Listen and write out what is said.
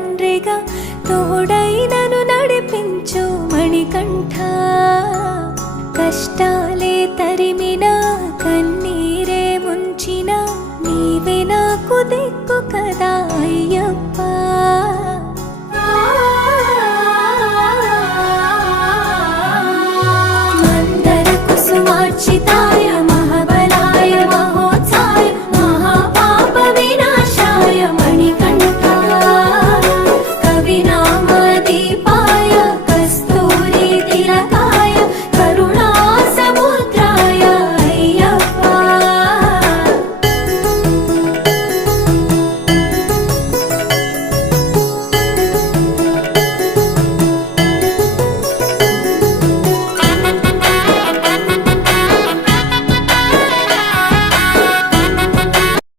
తండ్రిగా తోడై నన్ను నడిపించు మణికంఠ. కష్టాలే తరిమినా కన్నీరే ముంచిన నీవే నాకు దిక్కు కదా అయ్యప్ప.